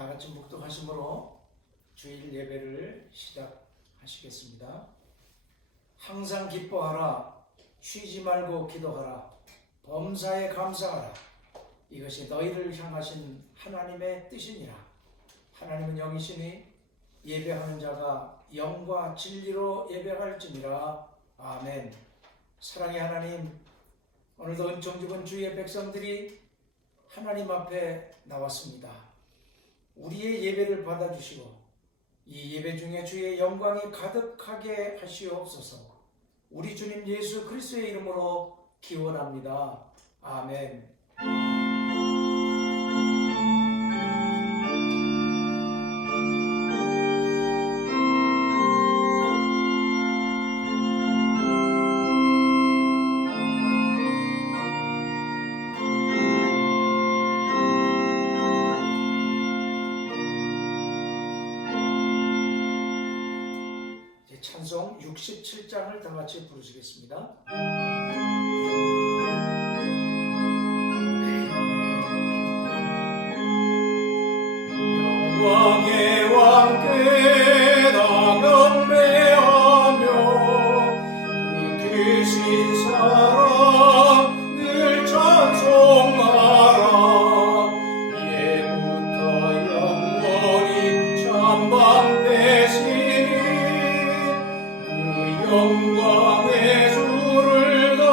다 같이 묵독하심으로 주일 예배를 시작하시겠습니다. 항상 기뻐하라, 쉬지 말고 기도하라, 범사에 감사하라. 이것이 너희를 향하신 하나님의 뜻이니라. 하나님은 영이시니 예배하는 자가 영과 진리로 예배할지니라. 아멘. 사랑의 하나님, 오늘도 은총 주은 주의 백성들이 하나님 앞에 나왔습니다. 우리의 예배를 받아주시고 이 예배 중에 주의 영광이 가득하게 하시옵소서. 우리 주님 예수 그리스도의 이름으로 기원합니다. 아멘. 찬송 67장을 다 같이 부르시겠습니다. 영광의 왕께 나 경배하며 그 되신 사랑 늘 찬송하라. 예부터 영원히 전방 되시니 영광의 주를 더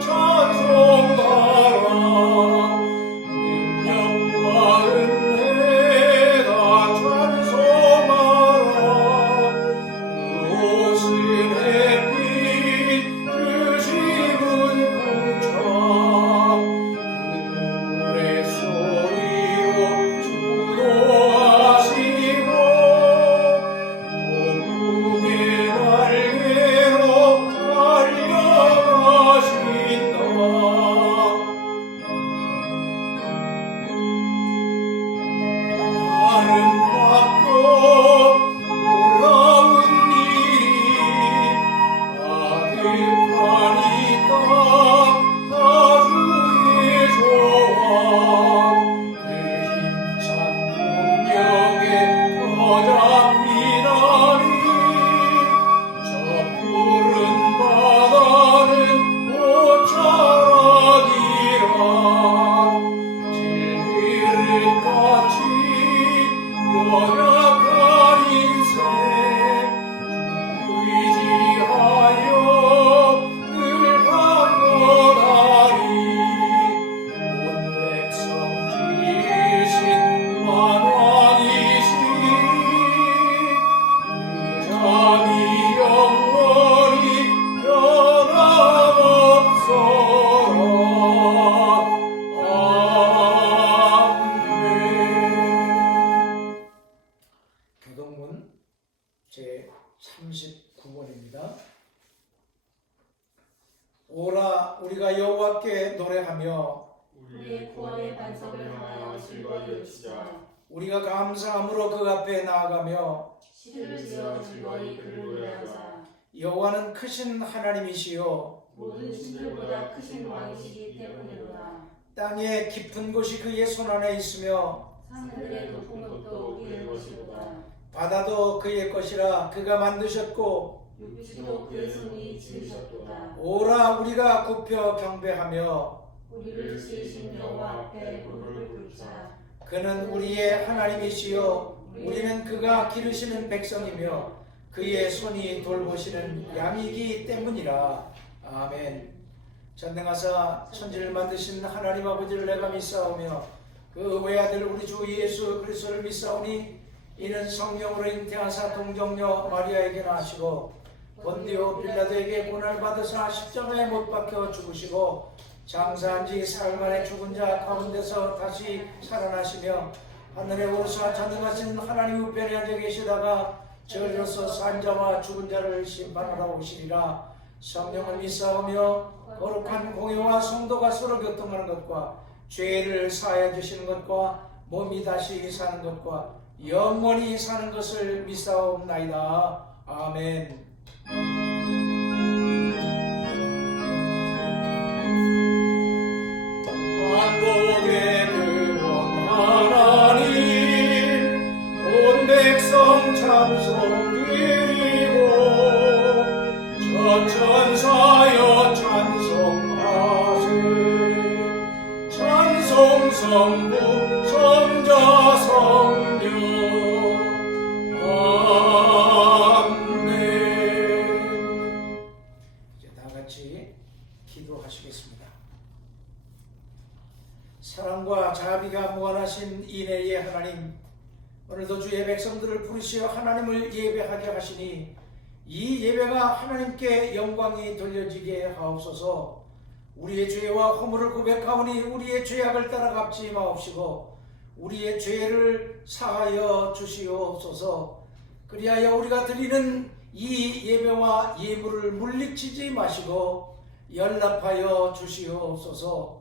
찬송하라. 능력과 은혜 다 찬송하라. 그 옷은 햇빛 그 집은 궁창 그 노래 소리로 주도하시고 동국의 날개로 달려가신다. 아름답고 놀라운 일이 가득한 이 땅 다주의 조화 그 힘찬 운명에 터잡히나니 저 푸른 바다는 모자라기라. 질그릇같이 연약한 인생 의지하여 늘 강건하리. 온 백성 지으신 만왕이시니 그 잠이 영원히 변함없어라. 아멘. 교동문 제 39번입니다. 오라 우리가 여호와께 노래하며 우리의 구원의 반석을 향하여 즐거이 외치자. 우리가 감사함으로 그 앞에 나아가며 시를 지어 즐거이 그를 노래하자. 여호와는 크신 하나님이시요 모든 신들보다 크신 왕이시기 때문이로다. 땅의 깊은 곳이 그의 손안에 있으며 산들의 높은 것도 그의 것이로다. 바다도 그의 것이라 그가 만드셨고 육지도 그의 손이 지으셨도다. 오라 우리가 굽혀 경배하며 우리를 지으신 여호와 앞에 무릎을 꿇자. 그는 우리의 하나님이시요 우리는 그가 기르시는 백성이며 그의 손이 돌보시는 양이기 때문이라. 아멘. 전능하사 천지를 만드신 하나님 아버지를 내가 믿사오며 그 외아들 우리 주 예수 그리스도를 믿사오니 이는 성령으로 잉태하사 동정녀 마리아에게 나시고 본디오 빌라도에게 고난을 받으사 십자가에 못 박혀 죽으시고 장사한 지 사흘 만에 죽은 자 가운데서 다시 살아나시며 하늘에 오르사 전능하신 하나님 우편에 앉아 계시다가 저리로서 산 자와 죽은 자를 심판하러 오시리라. 성령을 믿사오며 거룩한 공회와 성도가 서로 교통하는 것과 죄를 사하여 주시는 것과 몸이 다시 사는 것과 영원히 사는 것을 믿사옵나이다. 아멘. 만복의 근원 하나님 찬송 드리고 전천사여 찬송하세 찬송 성부 성자 성령 아멘. 이제 다 같이 기도하시겠습니다. 사랑과 자비가 무한하신 인애의 하나님, 오늘도 주의 백성들을 부르시어 하나님을 예배하게 하시니 이 예배가 하나님께 영광이 돌려지게 하옵소서. 우리의 죄와 허물을 고백하오니 우리의 죄악을 따라 갚지 마옵시고 우리의 죄를 사하여 주시옵소서. 그리하여 우리가 드리는 이 예배와 예물을 물리치지 마시고 연락하여 주시옵소서.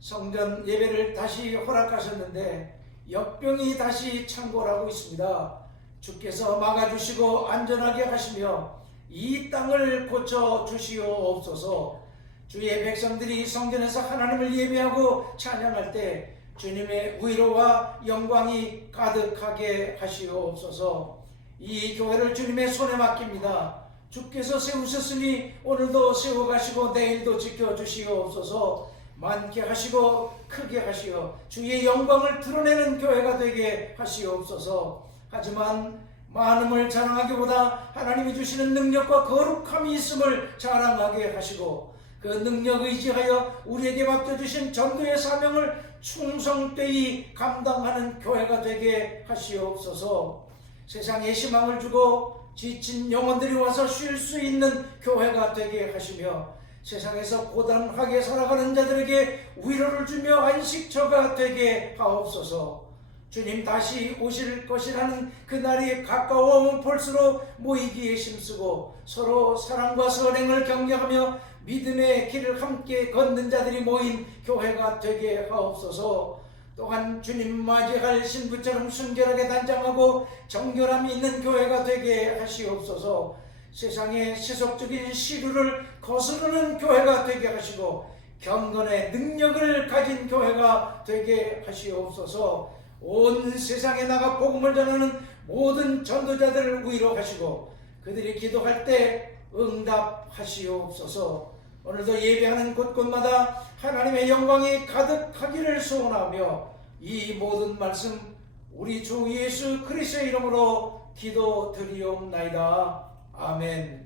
성전 예배를 다시 허락하셨는데 역병이 다시 창궐하고 있습니다. 주께서 막아주시고 안전하게 하시며 이 땅을 고쳐 주시옵소서. 주의 백성들이 성전에서 하나님을 예배하고 찬양할 때 주님의 위로와 영광이 가득하게 하시옵소서. 이 교회를 주님의 손에 맡깁니다. 주께서 세우셨으니 오늘도 세워가시고 내일도 지켜주시옵소서. 많게 하시고 크게 하시어 주의 영광을 드러내는 교회가 되게 하시옵소서. 하지만 많음을 자랑하기보다 하나님이 주시는 능력과 거룩함이 있음을 자랑하게 하시고 그 능력 의지하여 우리에게 맡겨주신 전도의 사명을 충성되이 감당하는 교회가 되게 하시옵소서. 세상에 희망을 주고 지친 영혼들이 와서 쉴 수 있는 교회가 되게 하시며 세상에서 고단하게 살아가는 자들에게 위로를 주며 안식처가 되게 하옵소서. 주님 다시 오실 것이라는 그날이 가까워오면 볼수록 모이기에 힘쓰고 서로 사랑과 선행을 격려하며 믿음의 길을 함께 걷는 자들이 모인 교회가 되게 하옵소서. 또한 주님 맞이할 신부처럼 순결하게 단장하고 정결함이 있는 교회가 되게 하시옵소서. 세상의 세속적인 시류를 거스르는 교회가 되게 하시고 경건의 능력을 가진 교회가 되게 하시옵소서. 온 세상에 나가 복음을 전하는 모든 전도자들을 위로하시고 그들이 기도할 때 응답하시옵소서. 오늘도 예배하는 곳곳마다 하나님의 영광이 가득하기를 소원하며 이 모든 말씀 우리 주 예수 그리스도의 이름으로 기도드리옵나이다. 아멘.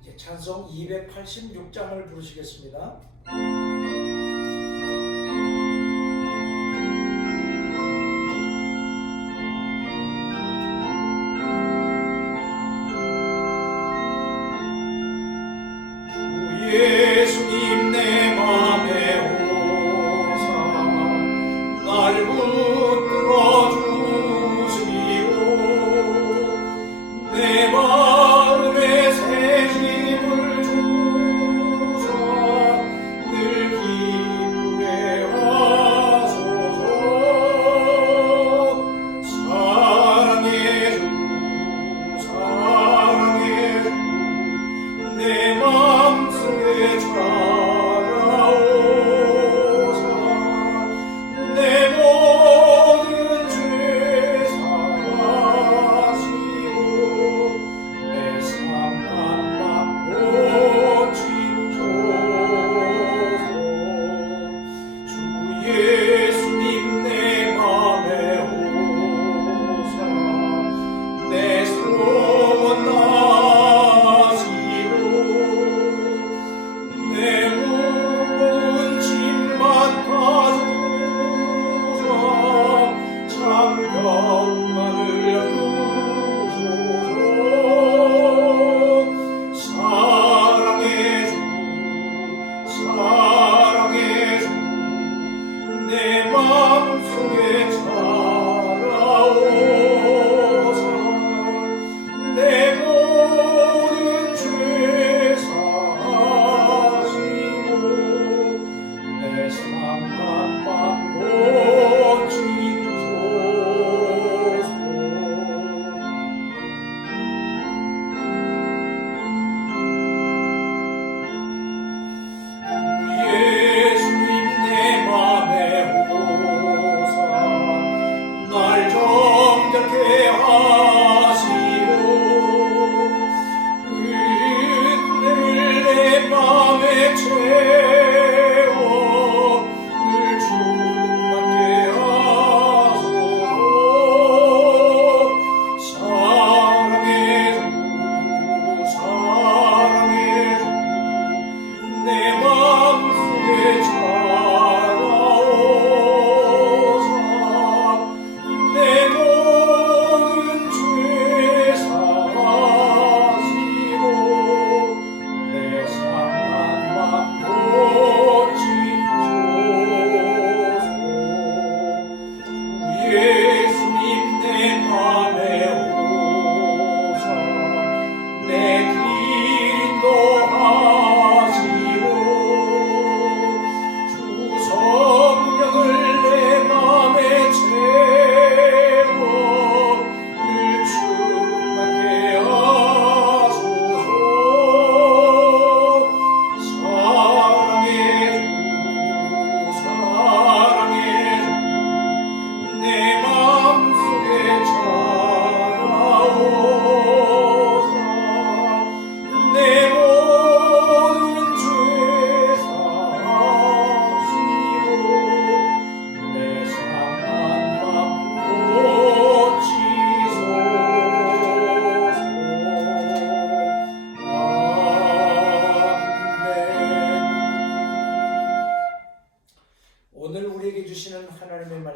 이제 찬송 286장을 부르시겠습니다. 예수님 내 맘에 오사 날 붙들어 주시고 내 마음에 새 힘을 주사 늘 기쁘게 하소서. 사랑해 주 사랑해 주 내 맘속에 찾아오사 내 모든 죄 사하시고 내 상한 맘 고치소서. 주 예수님 내 맘에 오사 내 소원 내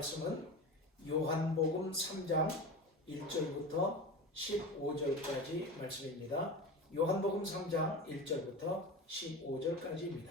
말씀은 요한복음 3장 1절부터 15절까지 말씀입니다. 요한복음 3장 1절부터 15절까지입니다.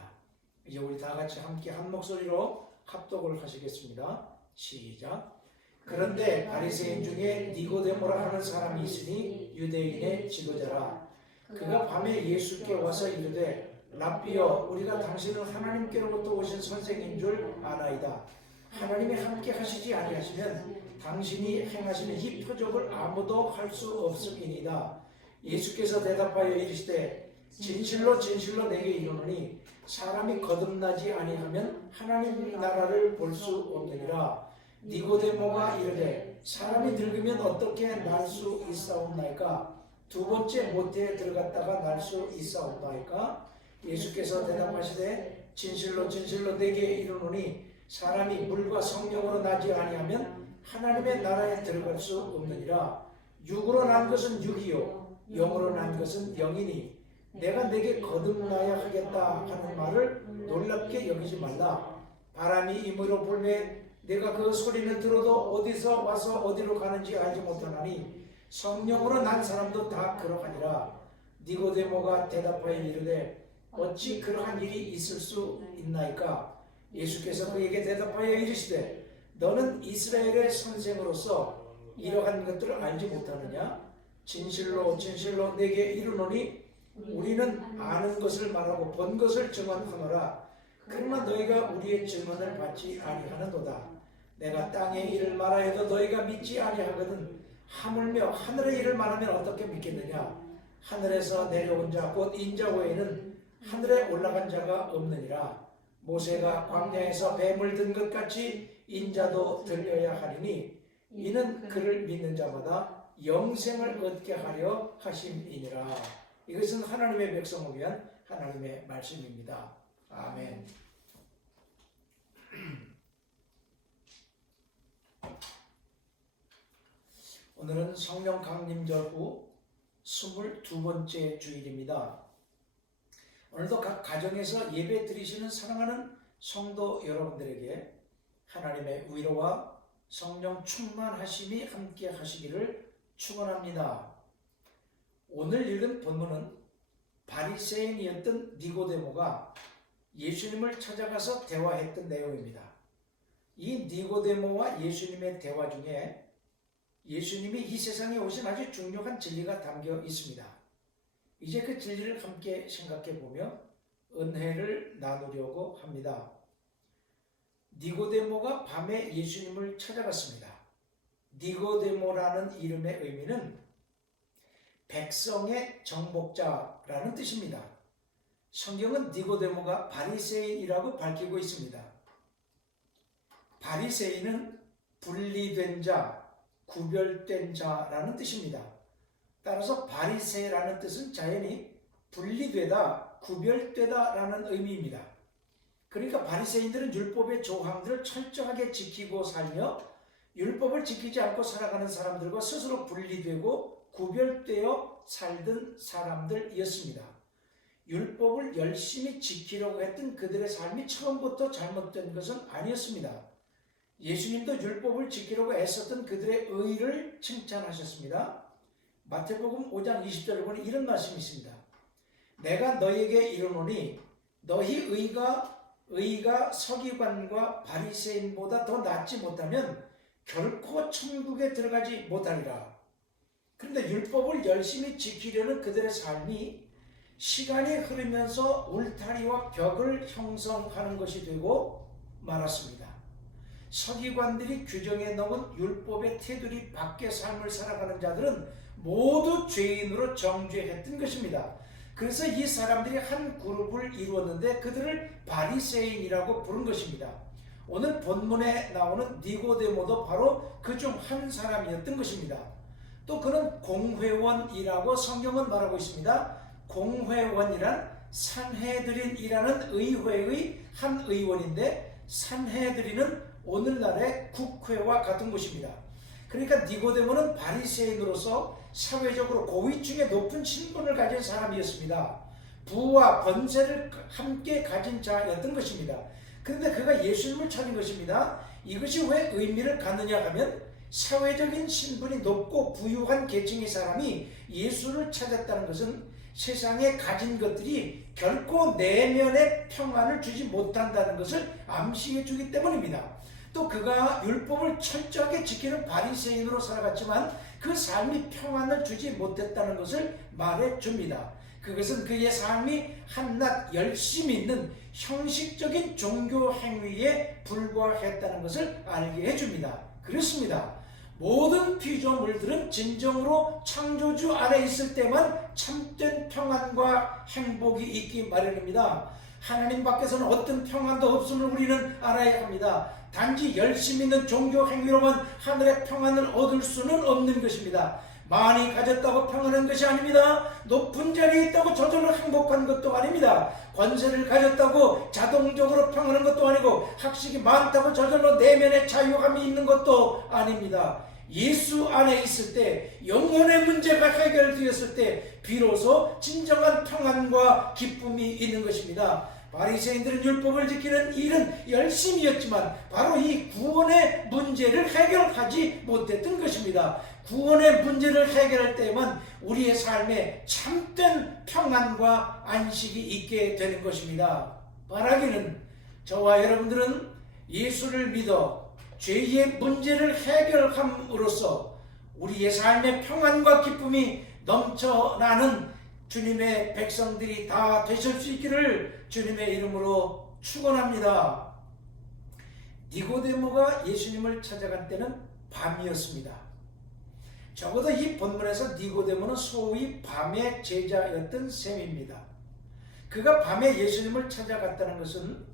이제 우리 다 같이 함께 한 목소리로 합독을 하시겠습니다. 시작. 그런데 바리새인 중에 니고데모라 하는 사람이 있으니 유대인의 지도자라. 그가 밤에 예수께 와서 이르되 랍비여, 우리가 당신은 하나님께로부터 오신 선생인 줄 아나이다. 하나님이 함께 하시지 아니하시면 당신이 행하시는 이 표적을 아무도 할 수 없음이니이다. 예수께서 대답하여 이르시되 진실로 진실로 내게 이르노니 사람이 거듭나지 아니하면 하나님 나라를 볼 수 없느니라. 니고데모가 이르되 사람이 늙으면 어떻게 날 수 있사옵나이까? 두 번째 모태에 들어갔다가 날 수 있사옵나이까? 예수께서 대답하시되 진실로 진실로 내게 이르노니 사람이 물과 성령으로 나지 아니하면 하나님의 나라에 들어갈 수 없느니라. 육으로 난 것은 육이요 영으로 난 것은 영이니 내가 내게 거듭나야 하겠다 하는 말을 놀랍게 여기지 말라. 바람이 임으로 불매 내가 그 소리는 들어도 어디서 와서 어디로 가는지 알지 못하나니 성령으로 난 사람도 다 그러하니라. 니고데모가 대답하여 이르되 어찌 그러한 일이 있을 수 있나이까? 예수께서 그에게 대답하여 이르시되 너는 이스라엘의 선생으로서 이러한 것들을 알지 못하느냐? 진실로 진실로 내게 이르노니 우리는 아는 것을 말하고 본 것을 증언하노라. 그러나 너희가 우리의 증언을 받지 아니하는도다. 내가 땅의 일을 말하여도 너희가 믿지 아니하거든 하물며 하늘의 일을 말하면 어떻게 믿겠느냐? 하늘에서 내려온 자 곧 인자 외에는 하늘에 올라간 자가 없느니라. 모세가 광야에서 뱀을 든 것 같이 인자도 들려야 하리니 이는 그를 믿는 자마다 영생을 얻게 하려 하심이니라. 이것은 하나님의 백성을 위한 하나님의 말씀입니다. 아멘. 오늘은 성령 강림절 후 22번째 주일입니다. 오늘도 각 가정에서 예배 드리시는 사랑하는 성도 여러분들에게 하나님의 위로와 성령 충만하심이 함께 하시기를 축원합니다. 오늘 읽은 본문은 바리새인이었던 니고데모가 예수님을 찾아가서 대화했던 내용입니다. 이 니고데모와 예수님의 대화 중에 예수님이 이 세상에 오신 아주 중요한 진리가 담겨 있습니다. 이제 그 진리를 함께 생각해 보며 은혜를 나누려고 합니다. 니고데모가 밤에 예수님을 찾아갔습니다. 니고데모라는 이름의 의미는 백성의 정복자라는 뜻입니다. 성경은 니고데모가 바리새인이라고 밝히고 있습니다. 바리새인은 분리된 자, 구별된 자라는 뜻입니다. 따라서 바리새라는 뜻은 자연히 분리되다, 구별되다라는 의미입니다. 그러니까 바리새인들은 율법의 조항들을 철저하게 지키고 살며 율법을 지키지 않고 살아가는 사람들과 스스로 분리되고 구별되어 살던 사람들이었습니다. 율법을 열심히 지키려고 했던 그들의 삶이 처음부터 잘못된 것은 아니었습니다. 예수님도 율법을 지키려고 애썼던 그들의 의를 칭찬하셨습니다. 마태복음 5장 20절에 보니 이런 말씀이 있습니다. 내가 너희에게 이르노니 너희 의가 서기관과 바리새인보다 더 낫지 못하면 결코 천국에 들어가지 못하리라. 그런데 율법을 열심히 지키려는 그들의 삶이 시간이 흐르면서 울타리와 벽을 형성하는 것이 되고 말았습니다. 서기관들이 규정해 놓은 율법의 테두리 밖의 삶을 살아가는 자들은 모두 죄인으로 정죄했던 것입니다. 그래서 이 사람들이 한 그룹을 이루었는데 그들을 바리새인이라고 부른 것입니다. 오늘 본문에 나오는 니고데모도 바로 그 중 한 사람이었던 것입니다. 또 그는 공회원이라고 성경은 말하고 있습니다. 공회원이란 산헤드린이라는 의회의 한 의원인데 산헤드린은 오늘날의 국회와 같은 곳입니다. 그러니까 니고데모는 바리새인으로서 사회적으로 고위층의 높은 신분을 가진 사람이었습니다. 부와 번세를 함께 가진 자였던 것입니다. 그런데 그가 예수님을 찾은 것입니다. 이것이 왜 의미를 갖느냐 하면 사회적인 신분이 높고 부유한 계층의 사람이 예수를 찾았다는 것은 세상에 가진 것들이 결코 내면의 평안을 주지 못한다는 것을 암시해 주기 때문입니다. 또 그가 율법을 철저하게 지키는 바리새인으로 살아갔지만 그 삶이 평안을 주지 못했다는 것을 말해 줍니다. 그것은 그의 삶이 한낱 열심히 있는 형식적인 종교 행위에 불과했다는 것을 알게 해줍니다. 그렇습니다. 모든 피조물들은 진정으로 창조주 아래 있을 때만 참된 평안과 행복이 있기 마련입니다. 하나님 밖에서는 어떤 평안도 없음을 우리는 알아야 합니다. 단지 열심히 있는 종교 행위로만 하늘의 평안을 얻을 수는 없는 것입니다. 많이 가졌다고 평안한 것이 아닙니다. 높은 자리에 있다고 저절로 행복한 것도 아닙니다. 권세를 가졌다고 자동적으로 평안한 것도 아니고 학식이 많다고 저절로 내면의 자유감이 있는 것도 아닙니다. 예수 안에 있을 때, 영혼의 문제가 해결되었을 때 비로소 진정한 평안과 기쁨이 있는 것입니다. 바리새인들은 율법을 지키는 일은 열심히였지만 바로 이 구원의 문제를 해결하지 못했던 것입니다. 구원의 문제를 해결할 때만 우리의 삶에 참된 평안과 안식이 있게 되는 것입니다. 바라기는 저와 여러분들은 예수를 믿어 죄의 문제를 해결함으로써 우리의 삶의 평안과 기쁨이 넘쳐나는 주님의 백성들이 다 되실 수 있기를 주님의 이름으로 축원합니다. 니고데모가 예수님을 찾아간 때는 밤이었습니다. 적어도 이 본문에서 니고데모는 소위 밤의 제자였던 셈입니다. 그가 밤에 예수님을 찾아갔다는 것은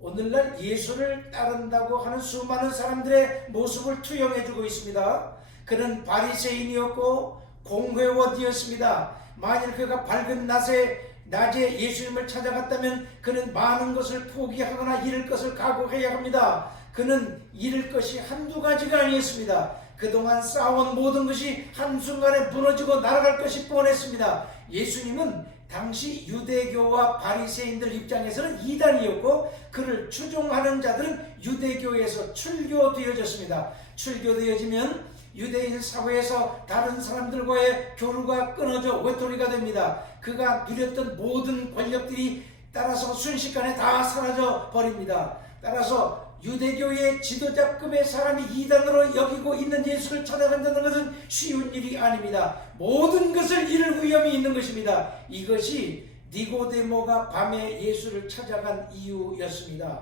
오늘날 예수를 따른다고 하는 수많은 사람들의 모습을 투영해주고 있습니다. 그는 바리새인이었고 공회원이었습니다. 만일 그가 밝은 낮에 예수님을 찾아갔다면 그는 많은 것을 포기하거나 잃을 것을 각오해야 합니다. 그는 잃을 것이 한두 가지가 아니었습니다. 그동안 쌓아온 모든 것이 한순간에 무너지고 날아갈 것이 뻔했습니다. 예수님은 당시 유대교와 바리새인들 입장에서는 이단이었고 그를 추종하는 자들은 유대교에서 출교되어졌습니다. 출교되어지면 유대인 사회에서 다른 사람들과의 교류가 끊어져 외톨이가 됩니다. 그가 누렸던 모든 권력들이 따라서 순식간에 다 사라져 버립니다. 따라서 유대교의 지도자급의 사람이 이단으로 여기고 있는 예수를 찾아간다는 것은 쉬운 일이 아닙니다. 모든 것을 잃을 위험이 있는 것입니다. 이것이 니고데모가 밤에 예수를 찾아간 이유였습니다.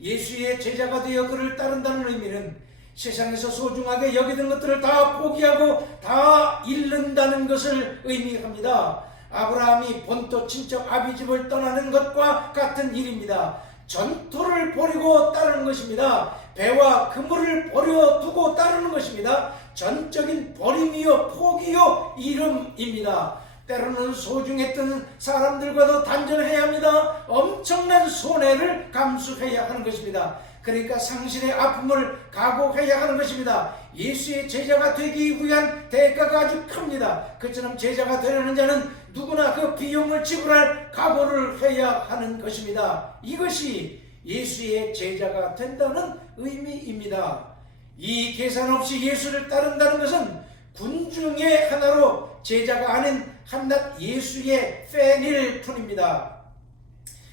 예수의 제자가 되어 그를 따른다는 의미는 세상에서 소중하게 여기던 것들을 다 포기하고 다 잃는다는 것을 의미합니다. 아브라함이 본토 친척 아비집을 떠나는 것과 같은 일입니다. 전토를 버리고 따르는 것입니다. 배와 그물을 버려두고 따르는 것입니다. 전적인 버림이요 포기요 이름입니다. 때로는 소중했던 사람들과도 단절해야 합니다. 엄청난 손해를 감수해야 하는 것입니다. 그러니까 상실의 아픔을 각오해야 하는 것입니다. 예수의 제자가 되기 위한 대가가 아주 큽니다. 그처럼 제자가 되려는 자는 누구나 그 비용을 지불할 각오를 해야 하는 것입니다. 이것이 예수의 제자가 된다는 의미입니다. 이 계산 없이 예수를 따른다는 것은 군중의 하나로 제자가 아닌 한낱 예수의 팬일 뿐입니다.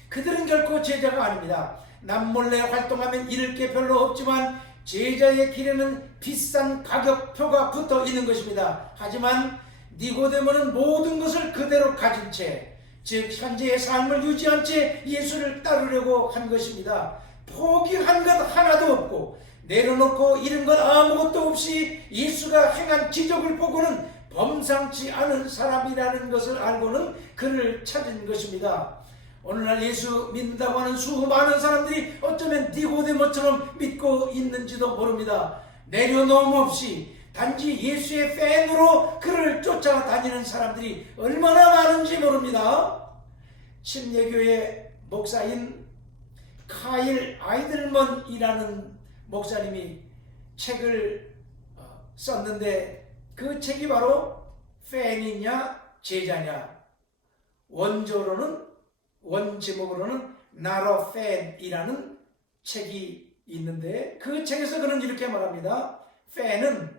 그들은 결코 제자가 아닙니다. 남몰래 활동하면 잃을 게 별로 없지만 제자의 길에는 비싼 가격표가 붙어 있는 것입니다. 하지만 니고데모는 모든 것을 그대로 가진 채, 즉 현재의 삶을 유지한 채 예수를 따르려고 한 것입니다. 포기한 것 하나도 없고 내려놓고 잃은 것 아무것도 없이 예수가 행한 기적을 보고는 범상치 않은 사람이라는 것을 알고는 그를 찾은 것입니다. 오늘날 예수 믿는다고 하는 수많은 사람들이 어쩌면 니고데모처럼 믿고 있는지도 모릅니다. 내려놓음 없이 단지 예수의 팬으로 그를 쫓아다니는 사람들이 얼마나 많은지 모릅니다. 침례교의 목사인 카일 아이들먼이라는 목사님이 책을 썼는데 그 책이 바로 팬이냐 제자냐, 원 제목으로는 Not a Fan이라는 책이 있는데 그 책에서 그는 이렇게 말합니다. 팬은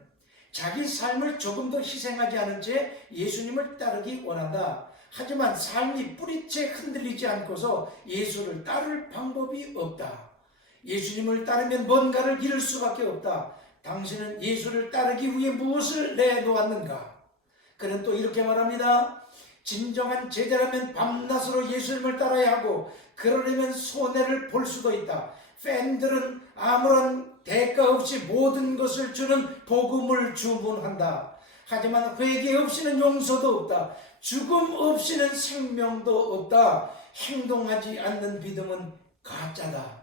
자기 삶을 조금도 희생하지 않은 채 예수님을 따르기 원한다. 하지만 삶이 뿌리채 흔들리지 않고서 예수를 따를 방법이 없다. 예수님을 따르면 뭔가를 잃을 수밖에 없다. 당신은 예수를 따르기 위해 무엇을 내놓았는가? 그는 또 이렇게 말합니다. 진정한 제자라면 밤낮으로 예수님을 따라야 하고 그러려면 손해를 볼 수도 있다. 팬들은 아무런 대가 없이 모든 것을 주는 복음을 주문한다. 하지만 회개 없이는 용서도 없다. 죽음 없이는 생명도 없다. 행동하지 않는 믿음은 가짜다.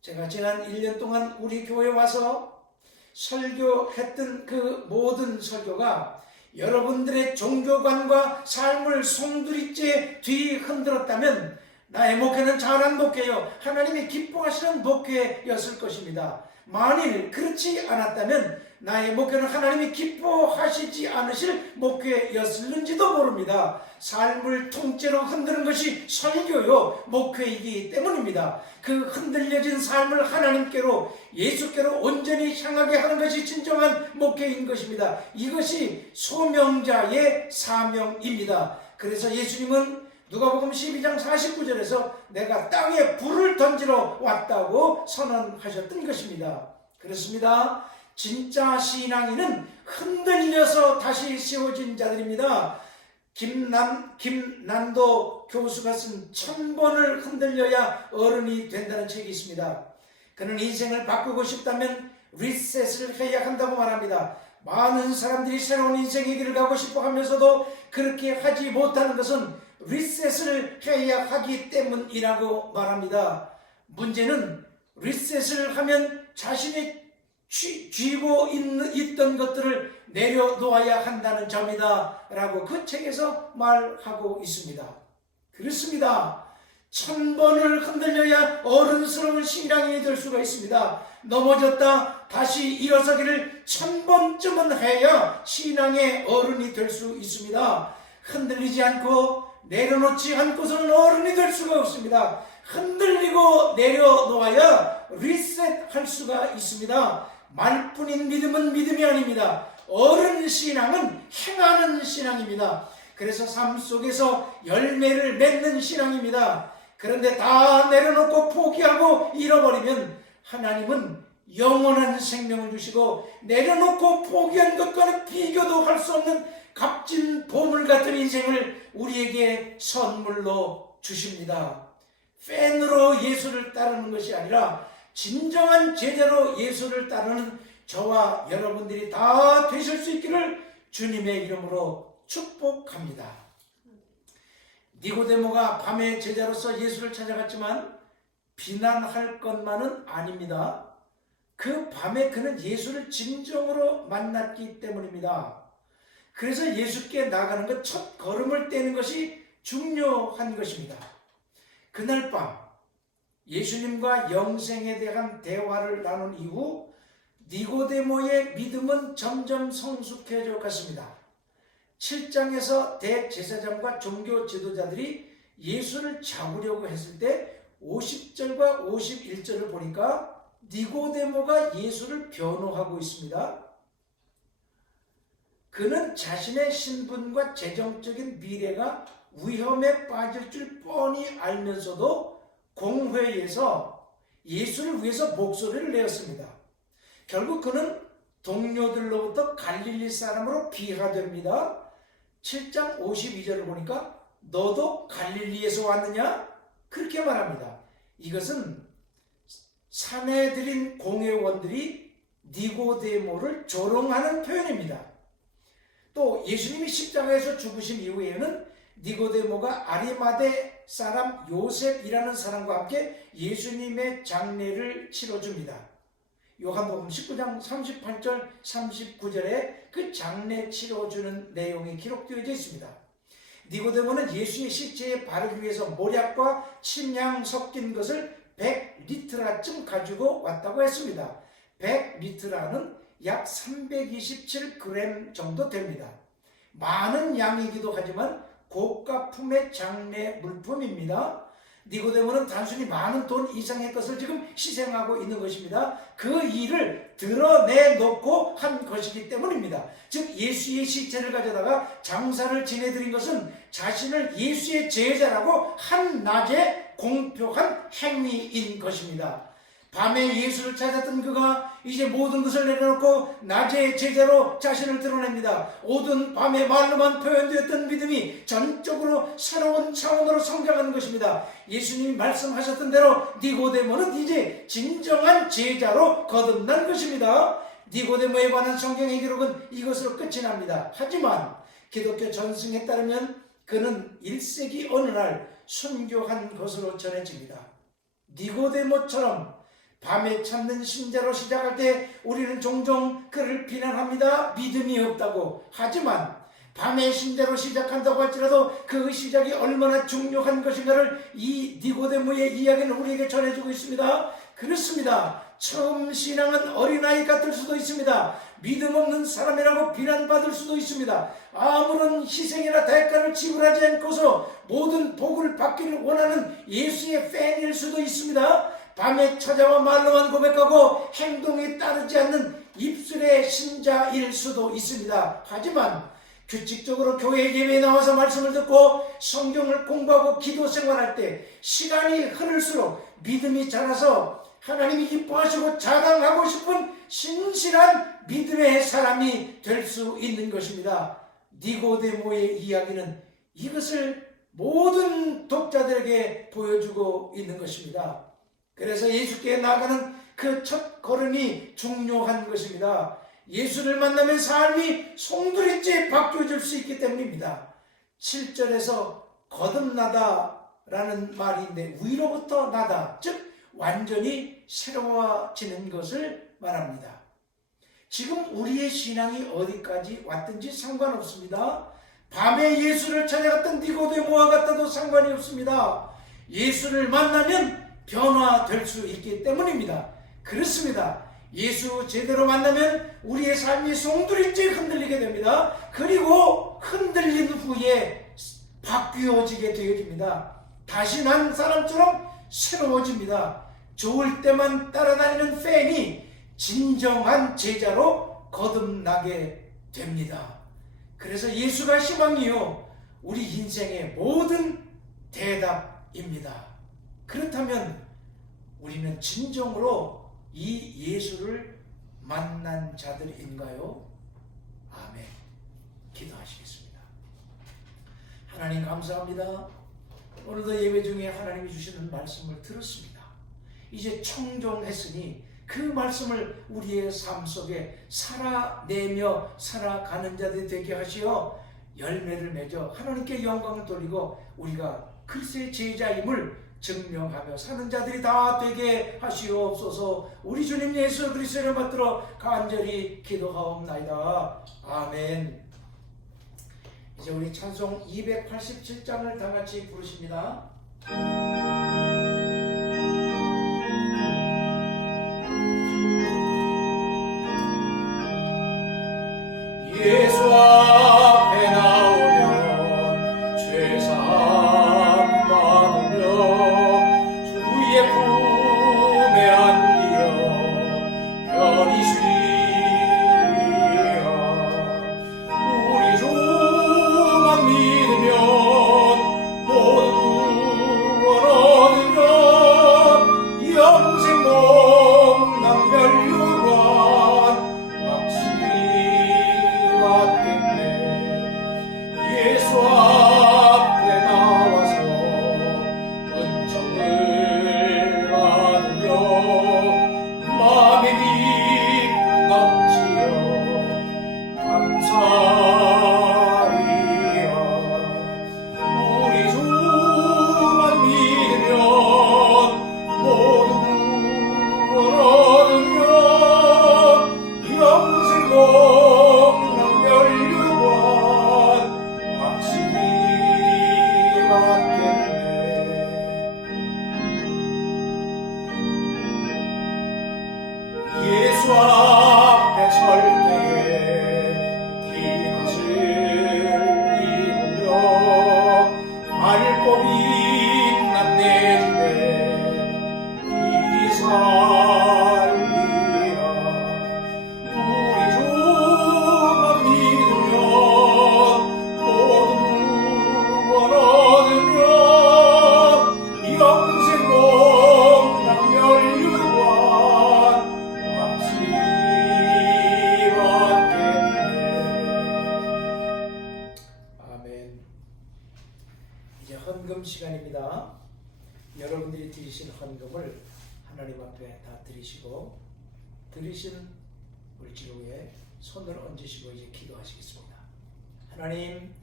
제가 지난 1년 동안 우리 교회에 와서 설교했던 그 모든 설교가 여러분들의 종교관과 삶을 송두리째 뒤흔들었다면 나의 목회는 잘한 목회요, 하나님이 기뻐하시는 목회였을 것입니다. 만일 그렇지 않았다면 나의 목회는 하나님이 기뻐하시지 않으실 목회였을는지도 모릅니다. 삶을 통째로 흔드는 것이 설교요 목회이기 때문입니다. 그 흔들려진 삶을 하나님께로, 예수께로 온전히 향하게 하는 것이 진정한 목회인 것입니다. 이것이 소명자의 사명입니다. 그래서 예수님은 누가복음 12장 49절에서 내가 땅에 불을 던지러 왔다고 선언하셨던 것입니다. 그렇습니다. 진짜 신앙인은 흔들려서 다시 세워진 자들입니다. 김난도 교수가 쓴 1000번을 흔들려야 어른이 된다는 책이 있습니다. 그는 인생을 바꾸고 싶다면 리셋을 해야 한다고 말합니다. 많은 사람들이 새로운 인생의 길을 가고 싶어 하면서도 그렇게 하지 못하는 것은 리셋을 해야 하기 때문이라고 말합니다. 문제는 리셋을 하면 자신이 쥐고 있던 것들을 내려놓아야 한다는 점이다 라고 그 책에서 말하고 있습니다. 그렇습니다. 1000번을 흔들려야 어른스러운 신앙인이 될 수가 있습니다. 넘어졌다 다시 일어서기를 1000번쯤은 해야 신앙의 어른이 될 수 있습니다. 흔들리지 않고 내려놓지 않고서는 어른이 될 수가 없습니다. 흔들리고 내려놓아야 리셋할 수가 있습니다. 말뿐인 믿음은 믿음이 아닙니다. 어른 신앙은 행하는 신앙입니다. 그래서 삶 속에서 열매를 맺는 신앙입니다. 그런데 다 내려놓고 포기하고 잃어버리면 하나님은 영원한 생명을 주시고 내려놓고 포기한 것과는 비교도 할 수 없는 값진 보물 같은 인생을 우리에게 선물로 주십니다. 팬으로 예수를 따르는 것이 아니라 진정한 제자로 예수를 따르는 저와 여러분들이 다 되실 수 있기를 주님의 이름으로 축복합니다. 니고데모가 밤에 제자로서 예수를 찾아갔지만 비난할 것만은 아닙니다. 그 밤에 그는 예수를 진정으로 만났기 때문입니다. 그래서 예수께 나가는 것, 첫 걸음을 떼는 것이 중요한 것입니다. 그날 밤 예수님과 영생에 대한 대화를 나눈 이후 니고데모의 믿음은 점점 성숙해져 갔습니다. 7장에서 대제사장과 종교 지도자들이 예수를 잡으려고 했을 때 50절과 51절을 보니까 니고데모가 예수를 변호하고 있습니다. 그는 자신의 신분과 재정적인 미래가 위험에 빠질 줄 뻔히 알면서도 공회에서 예수를 위해서 목소리를 내었습니다. 결국 그는 동료들로부터 갈릴리 사람으로 비하됩니다. 7장 52절을 보니까 너도 갈릴리에서 왔느냐? 그렇게 말합니다. 이것은 사내들인 공회원들이 니고데모를 조롱하는 표현입니다. 또 예수님이 십자가에서 죽으신 이후에는 니고데모가 아리마대 사람 요셉이라는 사람과 함께 예수님의 장례를 치러줍니다. 요한복음 19장 38절 39절에 그 장례 치러주는 내용이 기록되어져 있습니다. 니고데모는 예수의 시체에 바르기 위해서 모략과 침향 섞인 것을 100리트라쯤 가지고 왔다고 했습니다. 100리트라는 약 327g 정도 됩니다. 많은 양이기도 하지만 고가품의 장례 물품입니다. 니고데모는 단순히 많은 돈 이상의 것을 지금 희생하고 있는 것입니다. 그 일을 드러내놓고 한 것이기 때문입니다. 즉 예수의 시체를 가져다가 장사를 지내드린 것은 자신을 예수의 제자라고 한낮에 공표한 행위인 것입니다. 밤에 예수를 찾았던 그가 이제 모든 것을 내려놓고 낮에 제자로 자신을 드러냅니다. 오든 밤에 말로만 표현되었던 믿음이 전적으로 새로운 차원으로 성장하는 것입니다. 예수님이 말씀하셨던 대로 니고데모는 이제 진정한 제자로 거듭난 것입니다. 니고데모에 관한 성경의 기록은 이것으로 끝이 납니다. 하지만 기독교 전승에 따르면 그는 1세기 어느 날 순교한 것으로 전해집니다. 니고데모처럼 밤에 찾는 신자로 시작할 때 우리는 종종 그를 비난합니다. 믿음이 없다고. 하지만 밤에 신자로 시작한다고 할지라도 그 시작이 얼마나 중요한 것인가를 이 니고데모의 이야기는 우리에게 전해주고 있습니다. 그렇습니다. 처음 신앙은 어린아이 같을 수도 있습니다. 믿음 없는 사람이라고 비난받을 수도 있습니다. 아무런 희생이나 대가를 지불하지 않고서 모든 복을 받기를 원하는 예수의 팬일 수도 있습니다. 밤에 찾아와 말로만 고백하고 행동이 따르지 않는 입술의 신자일 수도 있습니다. 하지만 규칙적으로 교회 예배에 나와서 말씀을 듣고 성경을 공부하고 기도 생활할 때 시간이 흐를수록 믿음이 자라서 하나님이 기뻐하시고 자랑하고 싶은 신실한 믿음의 사람이 될 수 있는 것입니다. 니고데모의 이야기는 이것을 모든 독자들에게 보여주고 있는 것입니다. 그래서 예수께 나아가는 그 첫 걸음이 중요한 것입니다. 예수를 만나면 삶이 송두리째 바뀌어질 수 있기 때문입니다. 7절에서 거듭나다 라는 말인데 위로부터 나다, 즉 완전히 새로워지는 것을 말합니다. 지금 우리의 신앙이 어디까지 왔든지 상관없습니다. 밤에 예수를 찾아갔던 니고데모와 같아도 상관이 없습니다. 예수를 만나면 변화될 수 있기 때문입니다. 그렇습니다. 예수 제대로 만나면 우리의 삶이 송두리째 흔들리게 됩니다. 그리고 흔들린 후에 바뀌어지게 되어집니다. 다시 난 사람처럼 새로워집니다. 좋을 때만 따라다니는 팬이 진정한 제자로 거듭나게 됩니다. 그래서 예수가 희망이요, 우리 인생의 모든 대답입니다. 그렇다면 우리는 진정으로 이 예수를 만난 자들인가요? 아멘. 기도하시겠습니다. 하나님 감사합니다. 오늘도 예배 중에 하나님이 주시는 말씀을 들었습니다. 이제 청종했으니 그 말씀을 우리의 삶 속에 살아내며 살아가는 자들이 되게 하시어 열매를 맺어 하나님께 영광을 돌리고 우리가 글쎄 제자임을 증명하며 사는 자들이 다 되게 하시옵소서. 우리 주님 예수 그리스도를 받들어 간절히 기도하옵나이다. 아멘. 이제 우리 찬송 287장을 다 같이 부르십니다. 예수 앞에 나오면 죄사함 받으며 주의 품에 안기어 편히 쉬리라. 우리 주만 믿으면 모두 구원을 헌금 시간입니다. 여러분들이 드리신 헌금을 하나님 앞에 다 드리시고 드리신 물질 후에 손을 얹으시고 이제 기도하시겠습니다. 하나님,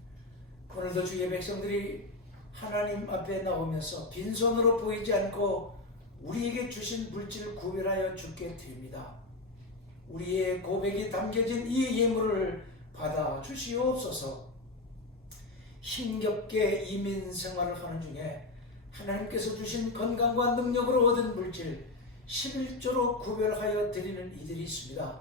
오늘도 주의 백성들이 하나님 앞에 나오면서 빈손으로 보이지 않고 우리에게 주신 물질을 구별하여 주께 드립니다. 우리의 고백이 담겨진 이 예물을 받아 주시옵소서. 힘겹게 이민 생활을 하는 중에 하나님께서 주신 건강과 능력으로 얻은 물질 11조로 구별하여 드리는 이들이 있습니다.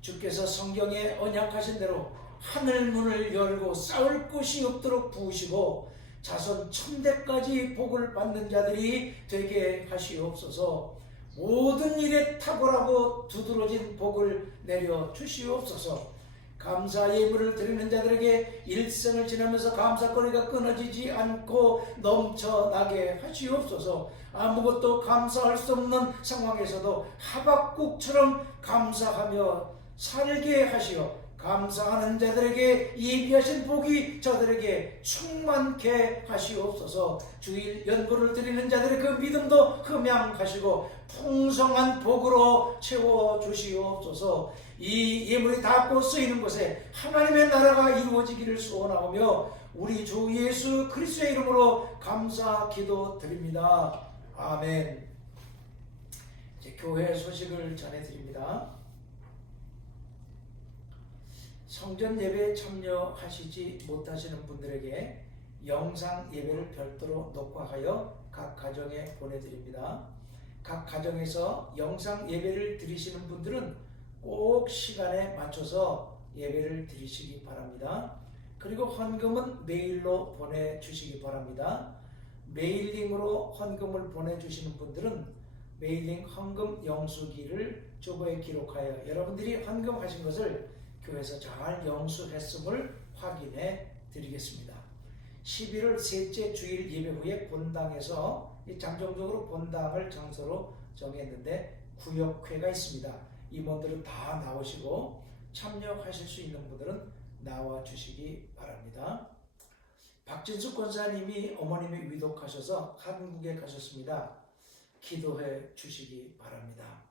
주께서 성경에 언약하신 대로 하늘 문을 열고 싸울 곳이 없도록 부으시고 자손 1000대까지 복을 받는 자들이 되게 하시옵소서. 모든 일에 탁월하고 두드러진 복을 내려 주시옵소서. 감사 예물을 드리는 자들에게 일생을 지나면서 감사거리가 끊어지지 않고 넘쳐나게 하시옵소서. 아무것도 감사할 수 없는 상황에서도 하박국처럼 감사하며 살게 하시어 감사하는 자들에게 예비하신 복이 저들에게 충만케 하시옵소서. 주일 연구를 드리는 자들의 그 믿음도 흠양하시고 풍성한 복으로 채워주시옵소서. 이 예물이 닿고 쓰이는 곳에 하나님의 나라가 이루어지기를 소원하오며 우리 주 예수 그리스도의 이름으로 감사 기도 드립니다. 아멘. 이제 교회 소식을 전해드립니다. 성전 예배에 참여하시지 못하시는 분들에게 영상 예배를 별도로 녹화하여 각 가정에 보내드립니다. 각 가정에서 영상 예배를 드리시는 분들은 꼭 시간에 맞춰서 예배를 드리시기 바랍니다. 그리고 헌금은 메일로 보내주시기 바랍니다. 메일링으로 헌금을 보내주시는 분들은 메일링 헌금 영수기를 주보에 기록하여 여러분들이 헌금하신 것을 교회에서 잘 영수했음을 확인해 드리겠습니다. 11월 셋째 주일 예배 후에 본당에서 잠정적으로 본당을 장소로 정했는데 구역회가 있습니다. 임원들은 다 나오시고 참여하실 수 있는 분들은 나와 주시기 바랍니다. 박진숙 권사님이 어머님이 위독하셔서 한국에 가셨습니다. 기도해 주시기 바랍니다.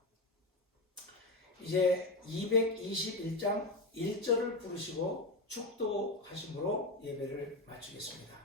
이제 221장 1절을 부르시고 축도하심으로 예배를 마치겠습니다.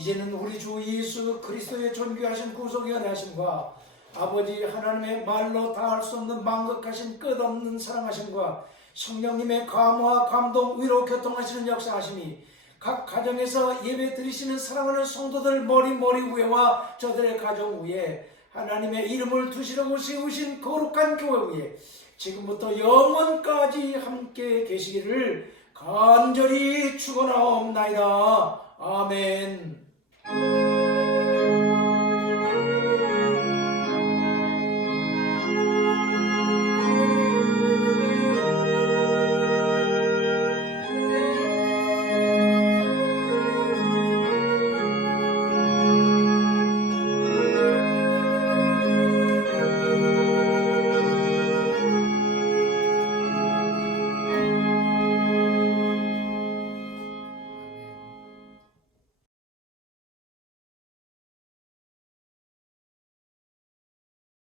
이제는 우리 주 예수 그리스도의 존귀하신 구속의 은혜하심과 아버지 하나님의 말로 다할 수 없는 만극하신 끝없는 사랑하심과 성령님의 감화 감동 위로 교통하시는 역사하심이 각 가정에서 예배 드리시는 사랑하는 성도들 머리 위에와 저들의 가정 위에 하나님의 이름을 두시려고 세우신 거룩한 교회 위에 지금부터 영원까지 함께 계시기를 간절히 축원하옵나이다. 아멘.